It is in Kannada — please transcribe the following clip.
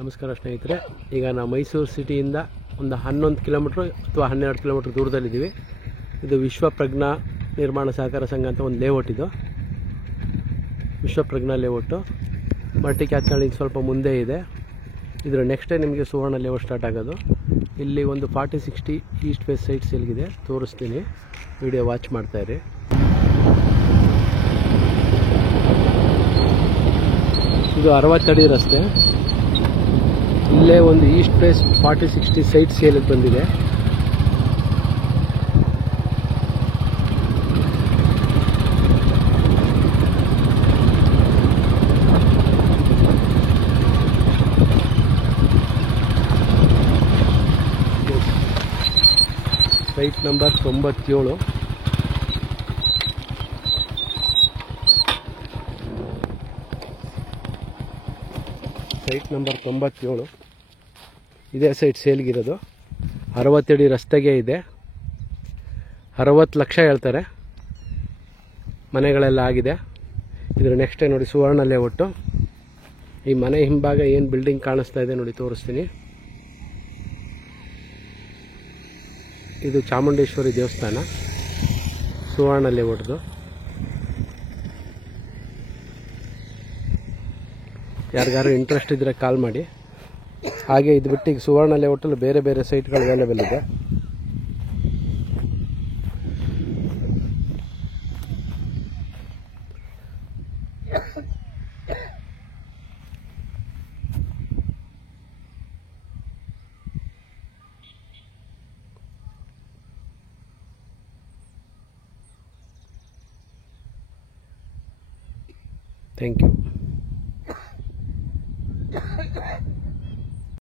ನಮಸ್ಕಾರ ಸ್ನೇಹಿತರೆ, ಈಗ ನಾವು ಮೈಸೂರು ಸಿಟಿಯಿಂದ ಒಂದು 11 ಕಿಲೋಮೀಟ್ರ್ ಅಥವಾ 12 ಕಿಲೋಮೀಟ್ರ್ ದೂರದಲ್ಲಿದ್ದೀವಿ. ಇದು ವಿಶ್ವಪ್ರಜ್ಞಾ ನಿರ್ಮಾಣ ಸಹಕಾರ ಸಂಘ ಅಂತ ಒಂದು ಲೇಔಟ್. ಇದು ವಿಶ್ವಪ್ರಜ್ಞಾ ಲೇಔಟು ಮಲ್ಟಿ ಕ್ಯಾತ್ನಳ್ಳಿ ಸ್ವಲ್ಪ ಮುಂದೆ ಇದೆ. ಇದರ ನೆಕ್ಸ್ಟೇ ನಿಮಗೆ ಸುವರ್ಣ ಲೇಔಟ್ ಸ್ಟಾರ್ಟ್ ಆಗೋದು. ಇಲ್ಲಿ ಒಂದು 40-60 ಈಸ್ಟ್ ವೆಸ್ಟ್ ಸೈಡ್ ಸೇಲ್ಗಿದೆ, ತೋರಿಸ್ತೀನಿ. ವಿಡಿಯೋ ವಾಚ್ ಮಾಡ್ತಾಯಿರಿ. ಇದು 60 ಅಡಿ ರಸ್ತೆ. ಇಲ್ಲೇ ಒಂದು ಈಸ್ಟ್ ವೆಸ್ಟ್ 40-60 ಸೈಟ್ ಸೇಲಿಗೆ ಬಂದಿದೆ. Site number 97. ಸೈಟ್ ನಂಬರ್ 97 ಇದೇ ಸೈಟ್ ಸೇಲ್ಗಿರೋದು. 60 ಅಡಿ ರಸ್ತೆಗೆ ಇದೆ. 60 ಲಕ್ಷ ಹೇಳ್ತಾರೆ. ಮನೆಗಳೆಲ್ಲ ಆಗಿದೆ. ಇದರ ನೆಕ್ಸ್ಟೇ ನೋಡಿ ಸುವರ್ಣ ಲೇಔಟು. ಈ ಮನೆ ಹಿಂಭಾಗ ಏನು ಬಿಲ್ಡಿಂಗ್ ಕಾಣಿಸ್ತಾ ಇದೆ ನೋಡಿ, ತೋರಿಸ್ತೀನಿ. ಇದು ಚಾಮುಂಡೇಶ್ವರಿ ದೇವಸ್ಥಾನ, ಸುವರ್ಣ ಲೇಔಟ್ದು. ಯಾರಿಗಾರು ಇಂಟ್ರೆಸ್ಟ್ ಇದ್ದರೆ ಕಾಲ್ ಮಾಡಿ. ಹಾಗೆ ಇದು ಬಿಟ್ಟು ಈಗ ಸುವರ್ಣ ಲೇಔಟಲ್ಲಿ ಬೇರೆ ಬೇರೆ ಸೈಟ್ಗಳು ಅವೈಲೇಬಲ್ ಇದೆ. Thank you.